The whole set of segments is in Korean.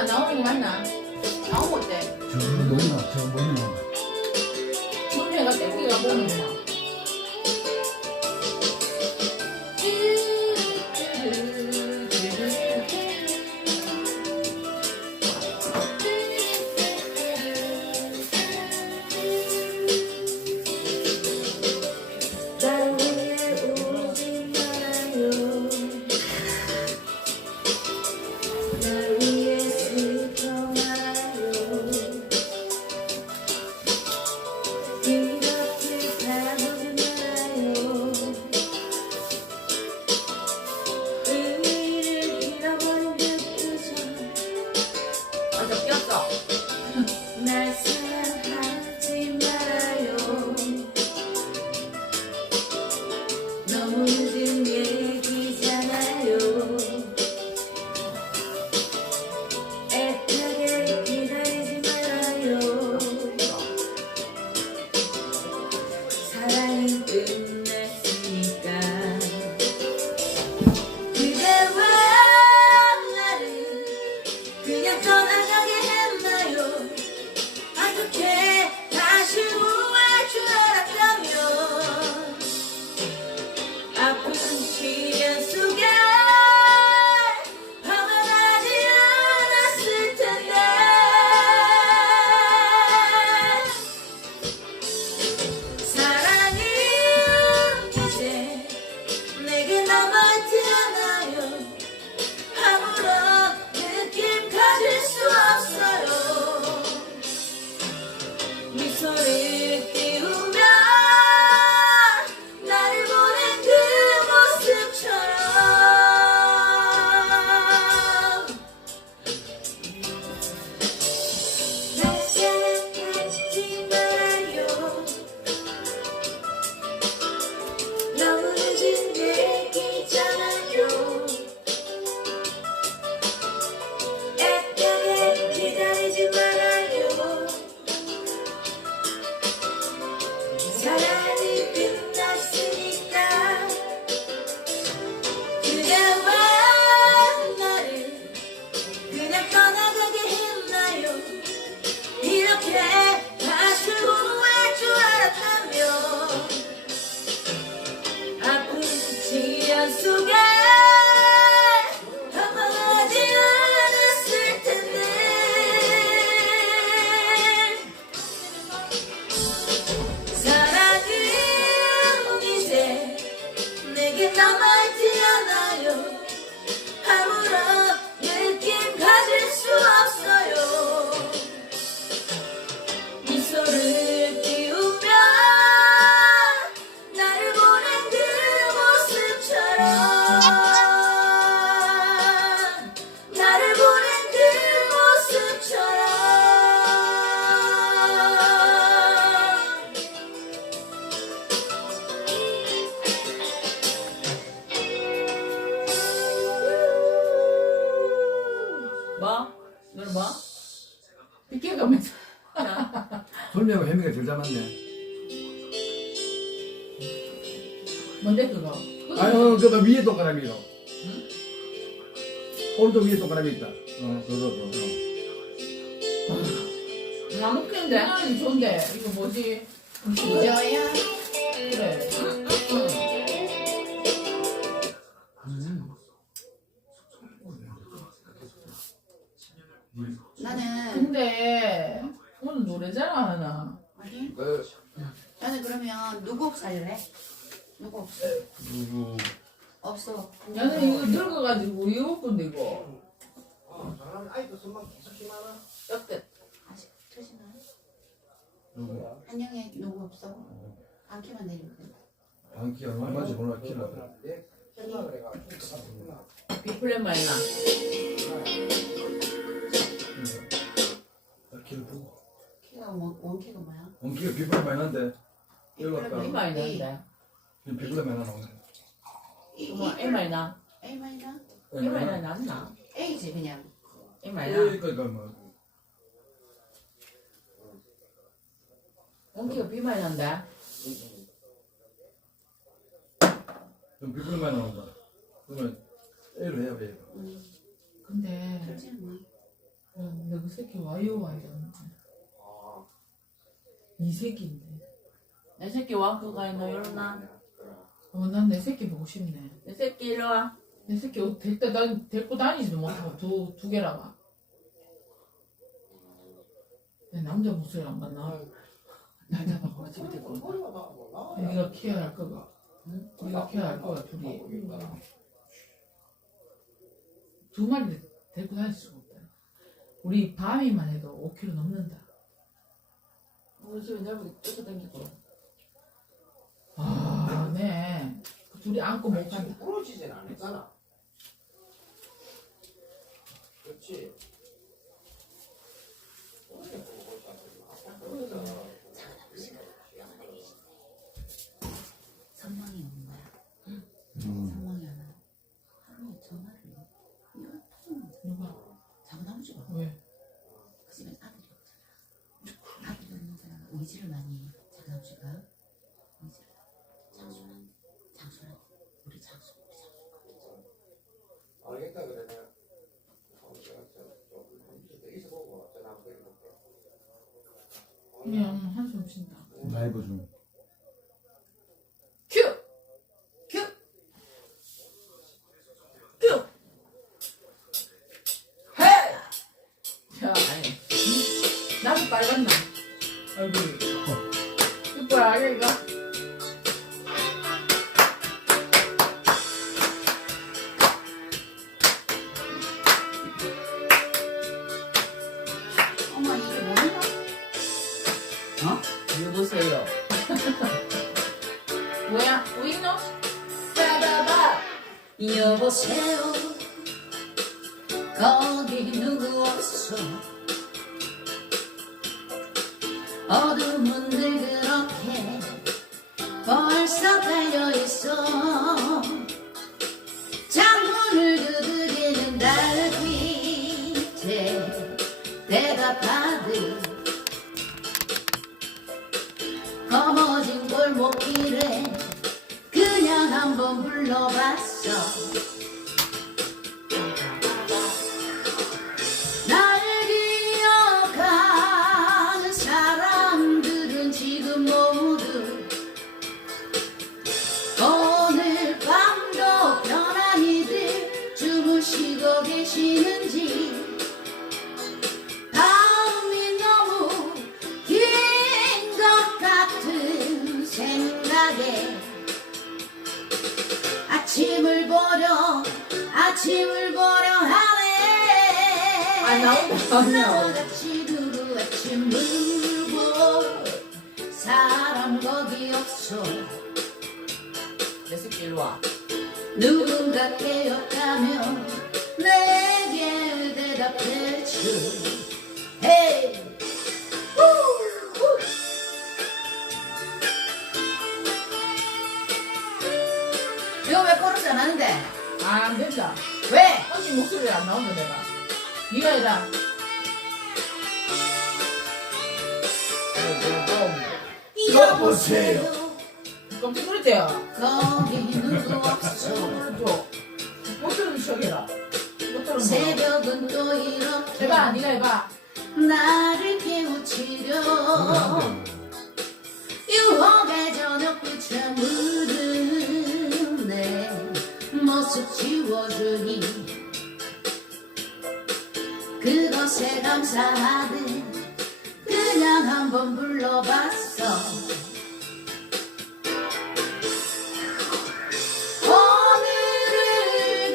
안 나오는 거 맞나? 나오면 어때? 저 뭐냐 저 뭐냐 너 맞네 뭔데 그거? 아유 그거 위에 동그라미 로 오른쪽 위에 동그라미 있다 어 그거 그거 안 웃긴데? 하나는 좋은데. 이거 뭐지? 이저야? 그래. 없어. 나는 이거 늙어가지고 이거 건데 이거. 역끝. 아직 터지나? 누구 한영에 누구 없어? 안키만 내리면 돼. 반키 얼마인지 몰라 키라 비플랜. 키를 보고 키가 원, 원키가 뭐야? 원키가 이거 이 아까 많이 나는데. 비프라 많이 나오네 이, 뭐 A 나? A 마이너? A 나 낫나? A지 그냥. A 나. 그러니까 뭐 원기가 B. 좀 비프라 많이 나온다 그러면 A로 해야 돼 음, 근데 그렇지 뭐. 근데 그 새끼 와요. 이 새끼인데. 내 새끼 와 그거 너 일어나 어, 난 내 새끼 보고 싶네. 내 새끼 일로 와 내 새끼 어디 데리고, 난 데리고 다니지도 못하고 두, 두 개라 봐. 내 남자 목소리 안 봤나? 날 잡아가 집에 데리고 온다 네가 키워야 할 거가. 네가 키워야 할 거가 둘이. 두 마리 데리고 다닐 수가 없다. 우리 밤이만 해도 5kg 넘는다. 우리 집에 내버려 쫓아다니고 아, 네. 그 둘이 안고 못 간다. 지금 부러지진 않았잖아. 그렇지. 선망이 오는 거야. 선망이 하나. 하루에 전화를 열 통. 누가? 장담주가 왜? 그 집엔 아들이 없잖아. 아들이 없는 사람은 의지를 많이 해. 장담주가 의지를. 장수는 장수는 우리 장수 우리 장수. 알겠다 그래 내가. 어, 제가 저좀 있어 보고 전화 한번 해볼게. 그냥 한숨 쉰다. 라이브 중. 큐! 큐! 큐! 헤! 야, 아니. 나도 빨갛나? 얼굴이. 이뻐야, 이거. 어둠은 보려. 아침을 보려 하네 아, 나온다, 나와 나온다. 같이 두루 아침 물고 사람 거기 없어. 내 새끼 일로 와. 누군가 깨었다면 내게 대답해줘 이거 왜 코러스 안 하는데? 아, 안 된다. 왜? 언니 목소리 안 나온다, 내가. 니가 해라. 여보세요 깜짝 놀랐대요. 거기 누구 없어 또. 목소리 쳐해라 목소리 뭐. 새벽은 또 이렇게 해봐, 니가 해봐. 나를 깨우치려 모습 지워주니 그것에 감사하듯 그냥 한번 불러봤어. 오늘을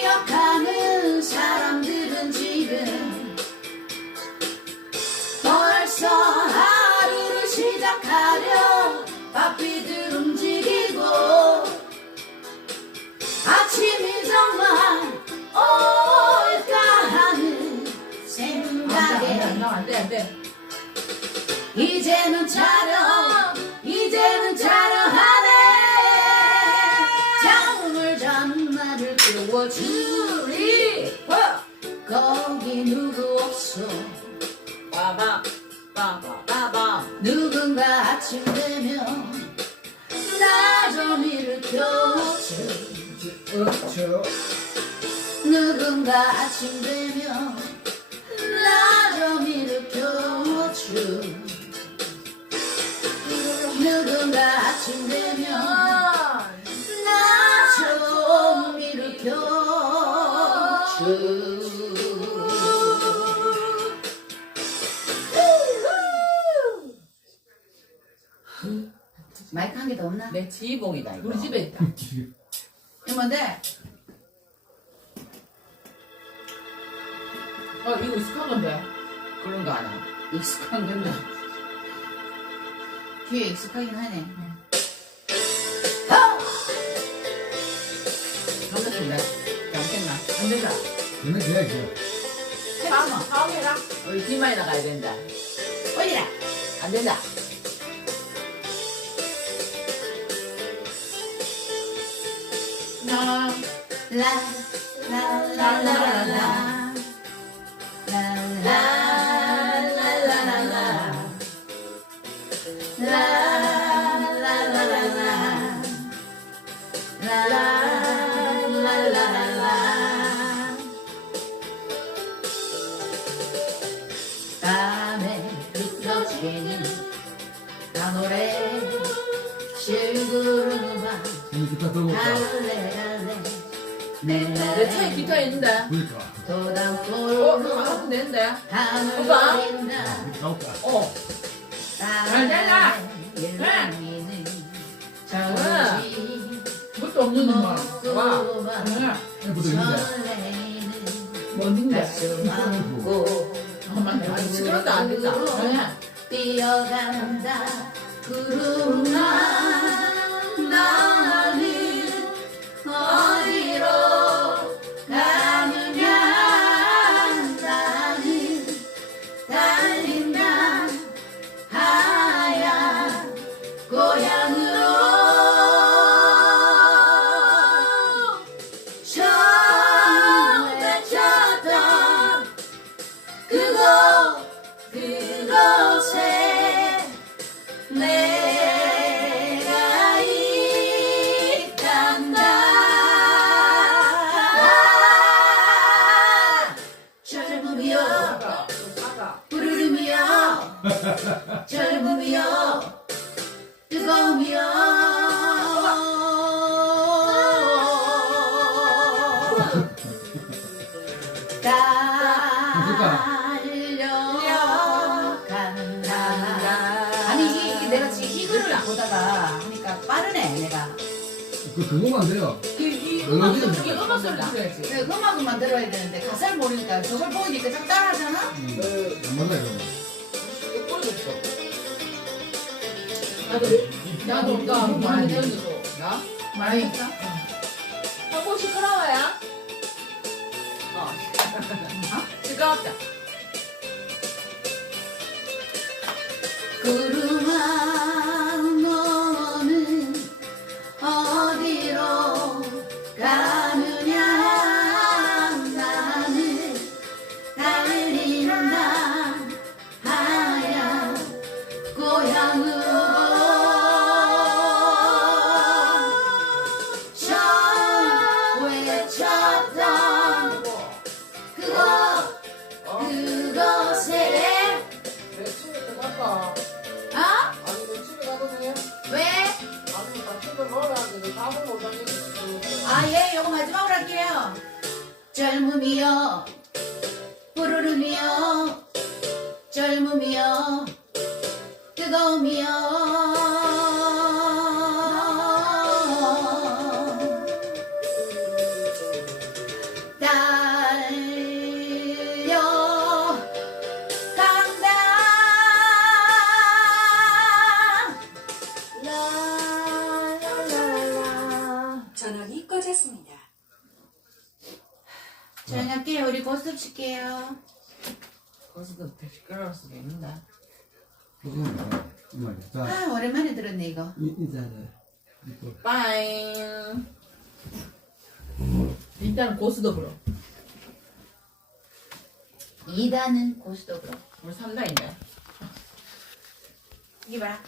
기억하는 사람들은 지금 벌써 하루를 시작하려 바삐들 이제는 차려 이제는 차려 하네. 잠을 자는 나를 깨워주리. 거기 누구 없어? 빠바 빠바 빠바 누군가 아침 되면 나좀 일으켜줘. 그렇죠. 누군가 아침 되면 좀 일으켜줘 누군가 아침 되면 나좀 일으켜줘 마이크 한 개 더 없나? 내 지봉이다 이거. 우리 집에 있다. 이거 뭔데? 어 이거 익숙한 건데. 그런 거 아니야. 익숙한 건데 귀에 익숙하긴 하네 감독인데. 괜찮나? 안 된다. 얘는 그냥 그냥. 다음 다음 해라. 우리 집만이 나가야 된다. 어디라? 안 된다. 나 라 라 라 라 라 라 라라라라라라 차에 기타 있는데. 그러니까. 어 그거 안 하면 되는데. 오빠? 어. 잘. 저지 그것도 없는 놈아. 와. 해보도 있는데. 뭔데? 잠깐만. 아니 시끄럽다 안 된다. 응. 뛰어간다 구름아 나는 어디 그 그거만 안 돼요. 이 멜로디는 음악 이 음악 소리 들어야지. 그 음악만 들어야 되는데 가사를 모르니까 저걸 보이니까 좀 따라하잖아 음. 안 맞아 이거. 나도 나도 나 많이 던지고 나? 많이 하고 시끄러워요? 어. 시끄럽다. 구름 푸르름이여, 젊음이여, 뜨거움이여. 달려간다. 전원이 꺼졌습니다. 조용히 할게요. 우리 고스톱 칠게요. 거기서도. 그거만 안 돼. 이 말이야. 자, 아, 오랜만에 들었네, 이거. 이 인사해. 이거. 빠잉. 일단 고스톱으로. 2단은 고스톱으로. 우리 3단인데. 이게 봐라.